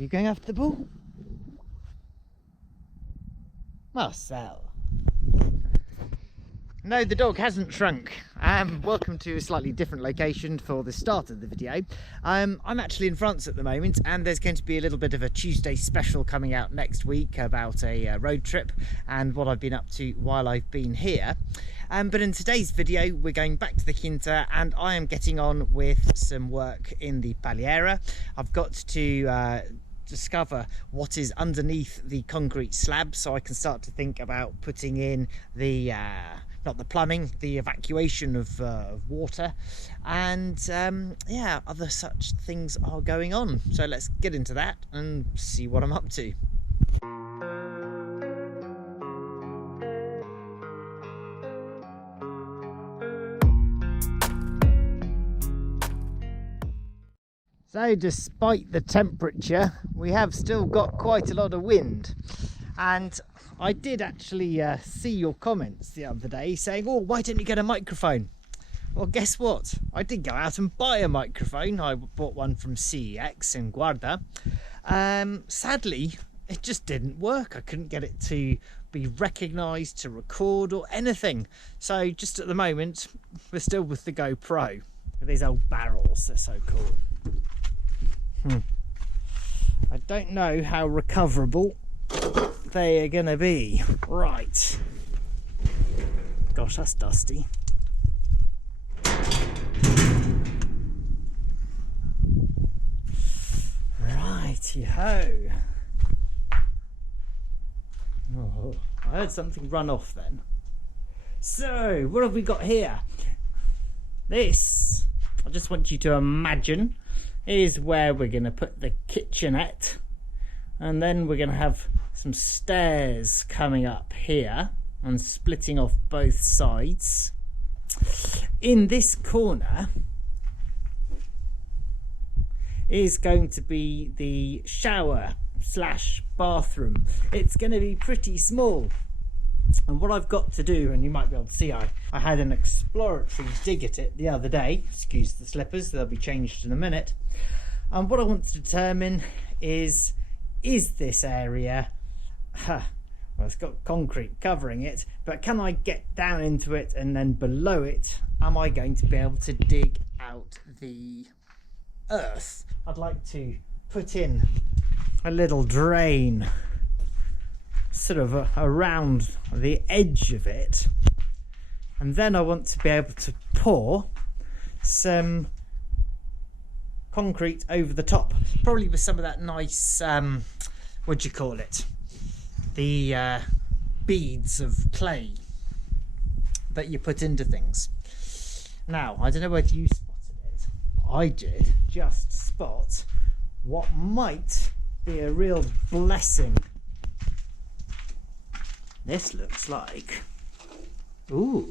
You going after the ball? Marcel. No, the dog hasn't shrunk. Welcome to a slightly different location for the start of the video. I'm actually in France at the moment, and there's going to be a little bit of a Tuesday special coming out next week about a road trip and what I've been up to while I've been here. But in today's video, we're going back to the Quinta, and I am getting on with some work in the Paliera. I've got to discover what is underneath the concrete slab, so I can start to think about putting in the not the plumbing, the evacuation of water, and yeah, other such things are going on. So let's get into that and see what I'm up to. So despite the temperature, we have still got quite a lot of wind, and I did actually see your comments the other day saying, oh, why don't you get a microphone? Well, guess what? I did go out and buy a microphone. I bought one from CEX in Guarda. Sadly, it just didn't work. I couldn't get it to be recognised, to record or anything. So just at the moment, we're still with the GoPro. These old barrels, they're so cool. I don't know how recoverable they are gonna be. Right. Gosh, that's dusty. Righty-ho. Oh, I heard something run off then. So, what have we got here? This, I just want you to imagine, is where we're going to put the kitchenette, and then we're going to have some stairs coming up here and splitting off both sides. In this corner is going to be the shower slash bathroom. It's going to be pretty small, and what I've got to do, and you might be able to see, I had an exploratory dig at it the other day. Excuse the slippers, they'll be changed in a minute. And what I want to determine is this area, well, it's got concrete covering it, but can I get down into it, and then below it, am I going to be able to dig out the earth? I'd like to put in a little drain sort of around the edge of it, and then I want to be able to pour some concrete over the top, probably with some of that nice what do you call it, the beads of clay that you put into things. Now, I don't know whether you spotted it. I did just spot what might be a real blessing. This looks like, ooh,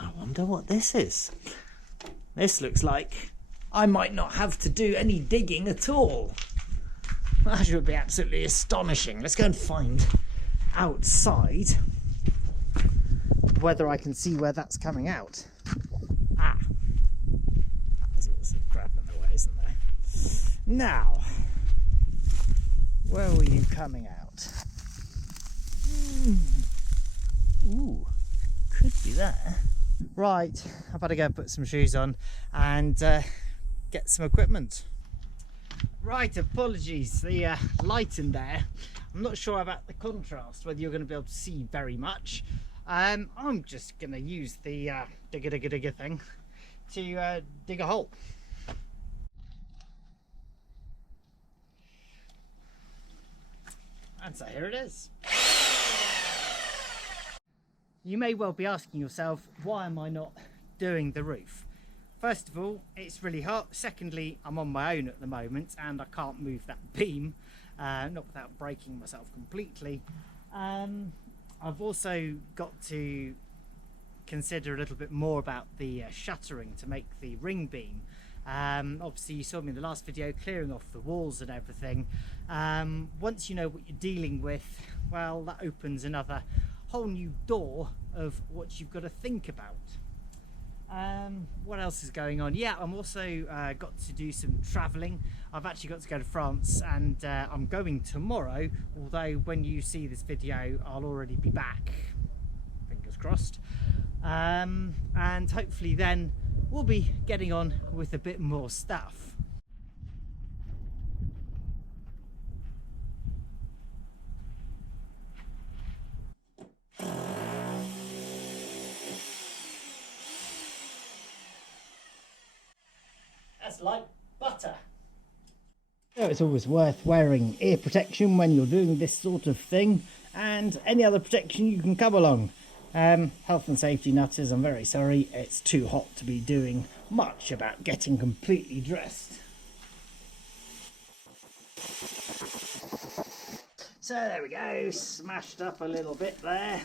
I wonder what this is. This looks like I might not have to do any digging at all. That would be absolutely astonishing. Let's go and find outside whether I can see where that's coming out. Ah, there's all some crap in the way, isn't there? Now, where were you coming out? Ooh, could be there. Right, I better go and put some shoes on and get some equipment. Right, apologies, the light in there, I'm not sure about the contrast, whether you're going to be able to see very much. I'm just going to use the digger thing to dig a hole. And so here it is. You may well be asking yourself, why am I not doing the roof? First of all, it's really hot. Secondly, I'm on my own at the moment and I can't move that beam, not without breaking myself completely. I've also got to consider a little bit more about the shuttering to make the ring beam. Obviously you saw me in the last video clearing off the walls and everything. Once you know what you're dealing with, well, that opens another whole new door of what you've got to think about. What else is going on? Yeah, I'm also got to do some travelling. I've actually got to go to France, and I'm going tomorrow, although when you see this video I'll already be back, fingers crossed. And hopefully then we'll be getting on with a bit more stuff. That's like butter. So it's always worth wearing ear protection when you're doing this sort of thing, and any other protection you can come along. Health and safety nutters, I'm very sorry, it's too hot to be doing much about getting completely dressed. So there we go, smashed up a little bit there.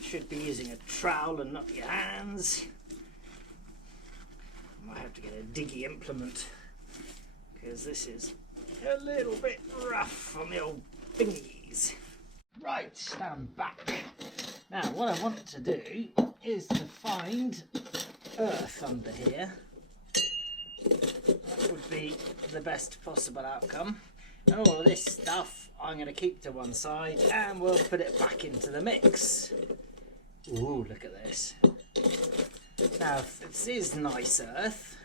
Should be using a trowel and not your hands. Might have to get a diggy implement, because this is a little bit rough on the old fingies. Right, I'm back. Now what I want to do is to find earth under here. That would be the best possible outcome. And all of this stuff I'm going to keep to one side, and we'll put it back into the mix. Ooh, look at this. Now, if this is nice earth,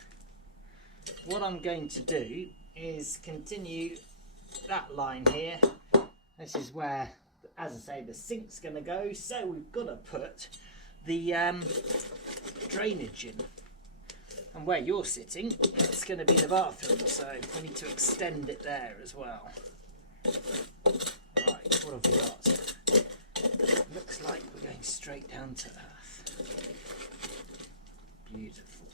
what I'm going to do is continue that line here. This is where, as I say, the sink's going to go, so we've got to put the drainage in. And where you're sitting, it's going to be the bathroom, so we need to extend it there as well. Right, what have we got? Looks like we're going straight down to earth. Beautiful.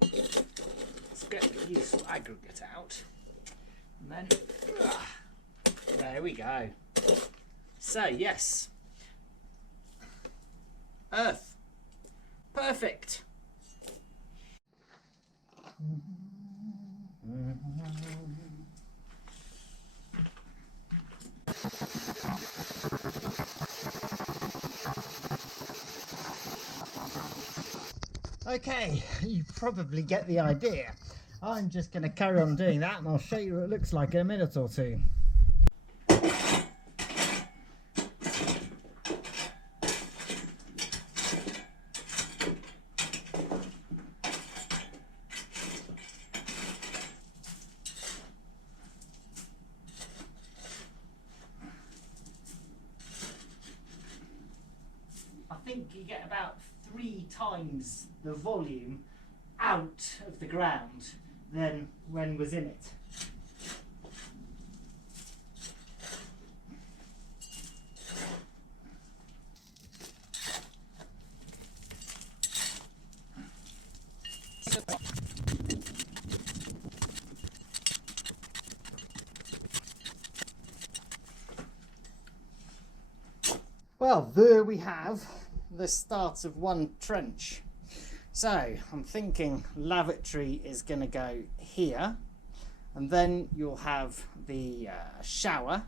Let's get the useful aggregate out. And then, there we go. So, yes. Earth. Perfect. Okay, you probably get the idea. I'm just going to carry on doing that, and I'll show you what it looks like in a minute or two. I think you get about 3 times the volume out of the ground than when was in it. Well, there we have the start of one trench. So I'm thinking lavatory is going to go here, and then you'll have the shower,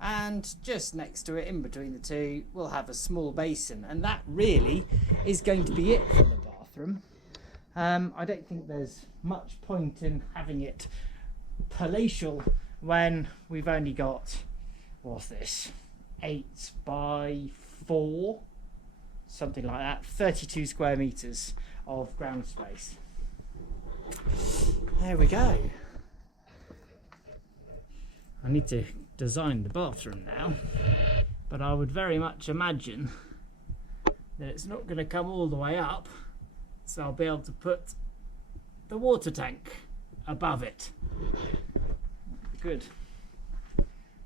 and just next to it, in between the two, we'll have a small basin, and that really is going to be it for the bathroom. I don't think there's much point in having it palatial when we've only got, what's this, 8 by 4, something like that, 32 square meters of ground space. There we go. I need to design the bathroom now, but I would very much imagine that it's not going to come all the way up, so I'll be able to put the water tank above it. Good.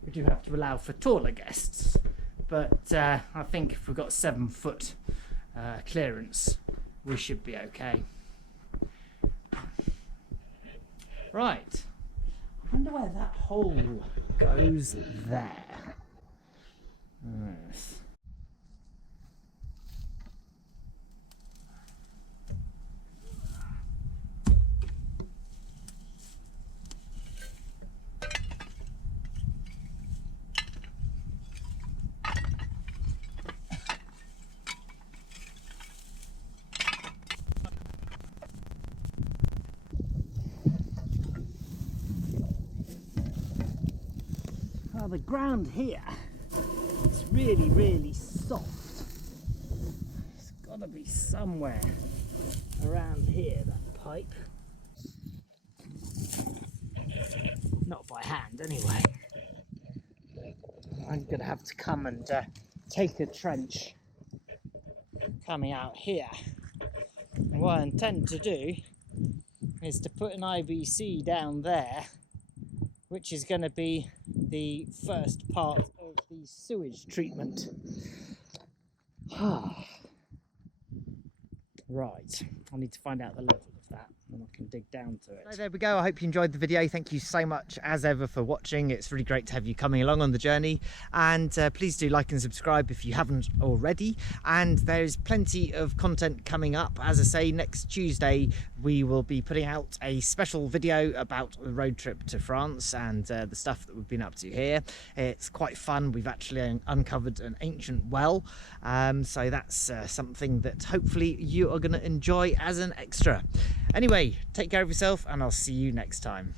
We do have to allow for taller guests, but I think if we've got 7 foot clearance, we should be okay. Right, I wonder where that hole goes there. Yes. Now the ground here is really, really soft. It's got to be somewhere around here, that pipe. Not by hand anyway. I'm going to have to come and take a trench coming out here. And what I intend to do is to put an IBC down there, which is going to be the first part of the sewage treatment. Right, I need to find out the level of that and I can dig down to it. So there we go. I hope you enjoyed the video. Thank you so much as ever for watching. It's really great to have you coming along on the journey, and please do like and subscribe if you haven't already. And there's plenty of content coming up. As I say, next Tuesday we will be putting out a special video about a road trip to France and the stuff that we've been up to here. It's quite fun. We've actually uncovered an ancient well, so that's something that hopefully you are going to enjoy as an extra. Anyway, take care of yourself and I'll see you next time.